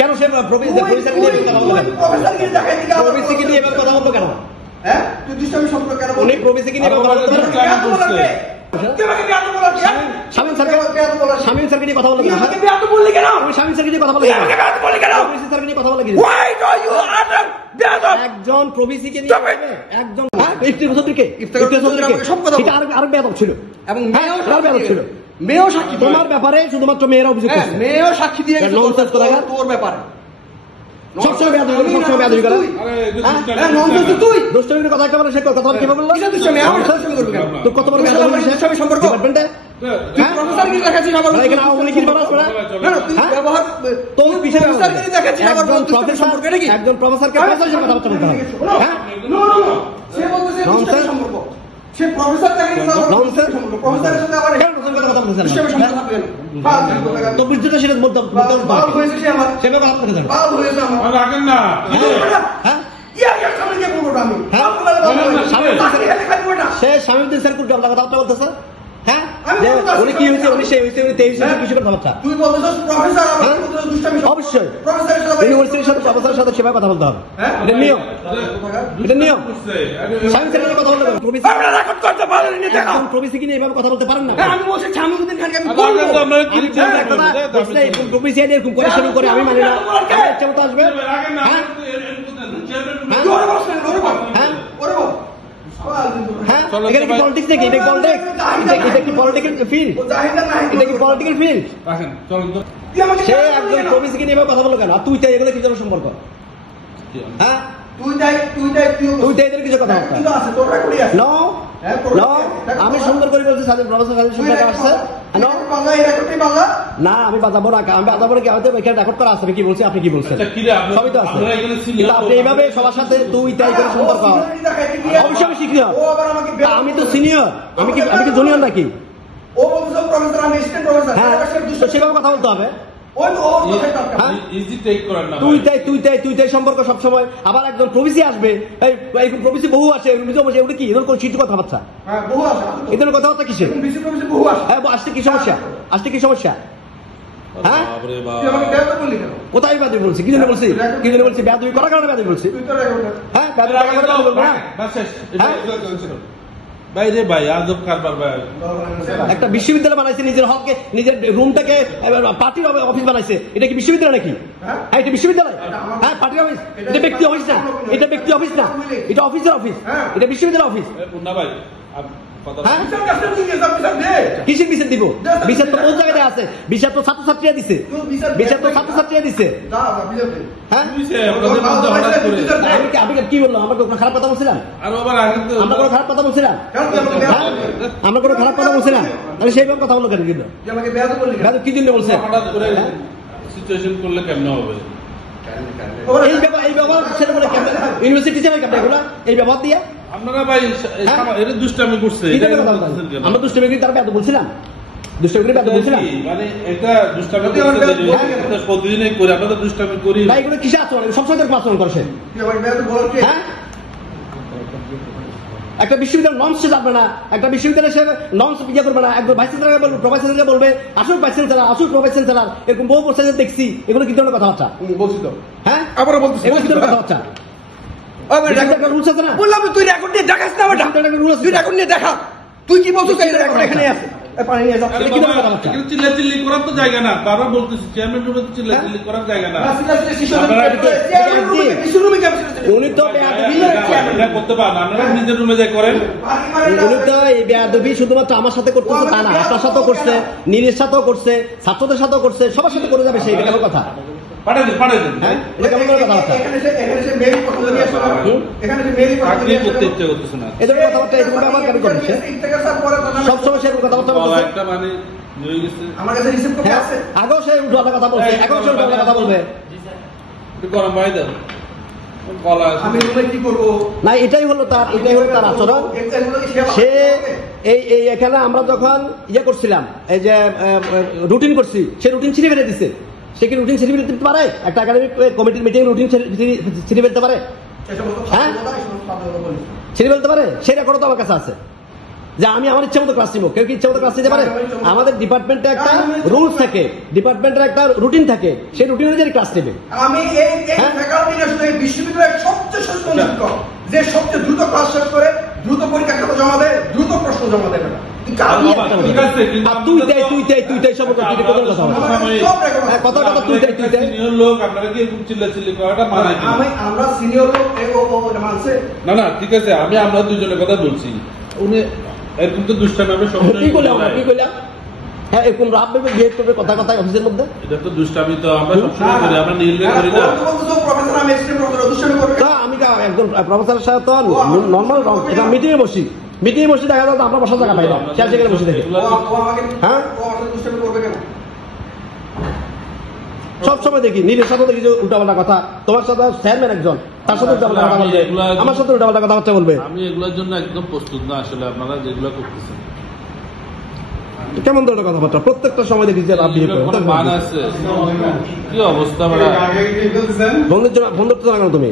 কেন সে প্রফেসরকে নিয়ে কথা বললো কেন? প্রফেসরকে নিয়ে এবার কথা বললো কেন? হ্যাঁ তুই দুষ্টামি সম্পর্কে কেন উনি প্রফেসরকে নিয়ে কথা বলতে শামীম স্যারকে নিয়ে কথা বললো কেন? শামীম স্যারকে নিয়ে কথা বললো কেন? স্যারকে নিয়ে কথা বললো কেন? একজন প্রফেসরকে নিয়ে একজন আরেক বেয়াদব ছিল এবং বেয়াদব ছিল। মেয়েও সাক্ষী তোমার ব্যাপারে শুধুমাত্র মেয়েরা অভিযোগ করছে। মেয়েও সাক্ষী দিয়ে তোর ব্যাপারে সবসময় বেয়াদবি করে তুই দুষ্টামির কথা একটা বলে সে কথা কিভাবে বললো? তোর কত বড় বেয়াদবি সম্পর্ক একজন প্রফেসরকে কথাবার্তা বলতে হবে। সে প্রফেসর তো বিদ্যুৎ সেটা সে স্বামী স্যার খুব কথাবার্তা বলতেছে। হ্যাঁ উনি কি হয়েছে উনি সে হয়েছে উনি 23 কিছু কথাবার্তা অবশ্যই ইউনিভার্সিটির সাথে প্রফেসরের সাথে সেভাবে কথা বলতে হবে। এটা নিয়ম, এটা নিয়ম। স্বামী স্যারের নিয়ে কথা বলতে পারেন, প্রফেসরকে নিয়ে এভাবে কথা বলতে পারেন না। প্রফেসর এরকম করে শুরু করে আমি মানি না, ইচ্ছা মতো আসবে। হ্যাঁ এখানে কি পলিটিক্স নাকি? এটা কি পলিটিক্যাল ফিল্ড? এটা কি পলিটিক্যাল ফিল্ড? সে একজন প্রফেসরকে নিয়ে কথা বললো কেন? আর তুই চাই এগুলো কি জন্য সম্পর্ক? হ্যাঁ তুই চাই কিছু কথা আমি সুন্দর করে বলছি প্রফেসর আসছে না আমি বাজাবো না, আমি বাজাবো না কি হয়তো এখানে রেকর্ড করা আছে কি বলছি আপনি কি বলছেন সবই তো আছে। কিন্তু আপনি এইভাবে সবার সাথে তুই তাই করে সম্পর্ক অবশ্যই আমি শিখি। আমি তো সিনিয়র, আমি কি জুনিয়র নাকি? হ্যাঁ তো সেভাবে কথা বলতে হবে। তুই সম্পর্ক সবসময় আবার একজন প্রবেশী আসবে, প্রবেশী বহু আসে, এগুলো কি এদের কোন চিত্র কথাবার্তা? এদের কথাবার্তা কিসের? হ্যাঁ আসতে কি সমস্যা? আসতে কি সমস্যা? হ্যাঁ কোথায় বেয়াদবি বলছি? কি জন্য বলছি? কি জন্য বলছি? বেয়াদবি করার কারণে বেয়াদবি বলছি। হ্যাঁ একটা বিশ্ববিদ্যালয় বানাইছে, নিজের হলকে নিজের রুমটাকে পার্টির অফিস বানাইছে। এটা কি বিশ্ববিদ্যালয় নাকি? হ্যাঁ এটা বিশ্ববিদ্যালয়। হ্যাঁ পার্টির অফিস। এটা ব্যক্তি অফিস না, এটা ব্যক্তি অফিস না, এটা অফিসের অফিস, এটা বিশ্ববিদ্যালয় অফিস। কিসের বিচার দিব? বিচার তো কোন জায়গায় আছে? বিচার তো ছাত্রছাত্রীরা দিছে, বিচার তো ছাত্রছাত্রীরা দিছে। হ্যাঁ আমি কি বললাম? আমরা কোনো খারাপ কথা বলছিলাম? আমরা কোনো খারাপ কথা বলছিলাম? আমরা কোনো খারাপ কথা বলছিলাম? তাহলে সেইভাবে কথা বললো কেন? কিন্তু কি জন্য বলছে? এই ব্যবহার সেটা বলে ইউনিভার্সিটি হিসেবে কেমন এগুলো এই ব্যবহার দিয়ে আপনারা ভাই এটা দুষ্টামি করছে। আমরা দুষ্টামি করি, তারা বেয়াদব বলছিলাম? দুষ্টামি করে বেয়াদব বলছিলাম? মানে এটা দুষ্টামি প্রতিদিনই করি, আমরা তো দুষ্টামি করি না। এগুলো কিসে আচরণ? সবসময় তো আচরণ করছে। হ্যাঁ একটা বিশ্ববিদ্যালয় নর্মস সে জানবে না, একটা বিশ্ববিদ্যালয়ে সে নর্মস ইয়ে করবে না। একজন ভাইস চ্যান্সেলরকে বলবে, প্রভাইস চ্যান্সেলরকে বলবে আসুক ভাইস চ্যান্সেলর, আসুক প্রভাইস চ্যান্সেলর। এরকম বহু প্রসেসে দেখছি। এগুলো কি ধরনের কথাবার্তা? বলছি তো। হ্যাঁ আবার বলছি এগুলো কি ধরনের কথাবার্তা? রুলস আছে না? বললাম তুই রেকর্ড নিয়ে দেখাস না, তুই রেকর্ড নিয়ে দেখা। তুই কি বলছিস? এখানে আছে চিল্লাচিল্লি করার তো জায়গা না। বারবার বলতেছি চেয়ারম্যান রুমে তো চিল্লাচিল্লি করার জায়গা না। উনি তো করতে পারেন, আপনারা নিজের রুমে যাই করেন। উনি তো এই বেয়াদবি শুধুমাত্র আমার সাথে করতেছে তা না, আপনার সাথেও করছে, নীলের সাথেও করছে, ছাত্রদের সাথেও করছে, সবার সাথে করে যাবে। সেই কেমন কথা? হ্যাঁ এটা কেমন করে কথাবার্তা? এদের কথাবার্তা এরকম ব্যবহার কেন করছে? সবসময় সেরকম কথাবার্তা বলছে। আগেও সে উল্টো কথা বলছে, এখন সে উল্টো কথা বলবে। না এটাই হলো তার আচরণ। সে এই এখানে আমরা যখন ইয়ে করছিলাম, এই যে রুটিন করছি, সে রুটিন ছিঁড়ে ফেলে দিচ্ছে। সে কি রুটিন ছিঁড়ে ফেলতে পারে? একটা একাডেমিক কমিটির মিটিং রুটিন ছিঁড়ে ফেলতে পারে? হ্যাঁ ছিঁড়ে ফেলতে পারে? সেই রেকর্ড তো আমার কাছে আছে। যে আমি আমার ইচ্ছা মতো ক্লাস নিব, কেউ কি ইচ্ছা মতো ক্লাস নিতে পারে? আমাদের ডিপার্টমেন্টে একটা রুলস থাকে, ডিপার্টমেন্টের একটা রুটিন থাকে, সেই রুটিন অনুযায়ী ক্লাস নেবে। আমি এই ফ্যাকাল্টি আসলে বিশ্ববিদ্যালয়ের সবচেয়ে সচেতন শিক্ষক, যে সবচেয়ে দ্রুত ক্লাস শেষ করে দ্রুত পরীক্ষা খাতা জমা দেয়, দ্রুত প্রশ্ন জমা দেয় না। তুই লোক আপনারা কি এরকম চিল্লাচিল্লি করাটা মানায় কিনা? আমরা সিনিয়র লোক মানছে না ঠিক আছে, আমরা দুজনের কথা বলছি। উনি এরকম তো দুষ্টামি আমরা কি করলাম? হ্যাঁ, এরকম রাব ভেবে বিহেভ করবে কথা কথায় অফিসের মধ্যে। এটা তো দুষ্টামি, তো আমরা সবসময় করি, আমরা নীলবে করি না। আমি একজন প্রফেসরের সাথে তো নর্মাল মিটিংয়ে বসি, মিটিংয়ে বসে দেখা যায় আমরা বসার জায়গা পাই না, সেখানে বসে দেখে। হ্যাঁ, সবসময় দেখি, নিজের সাথে দেখি যে উল্টাপাল্টা কথা। তোমার সাথে চেয়ারম্যান একজন, তার সাথে উল্টাপাল্টা কথা বলবে, আমার সাথে উল্টাপাল্টা কথাবার্তা বলবে। আমি এগুলোর জন্য একদম প্রস্তুত না আসলে, আপনারা যেগুলো করতেছেন। কেমন ধরনের কথাবার্তা? প্রত্যেকটা সময় দেখি যে মান আছে, কি অবস্থা? বন্ধুত্ব জানা কেন তুমি?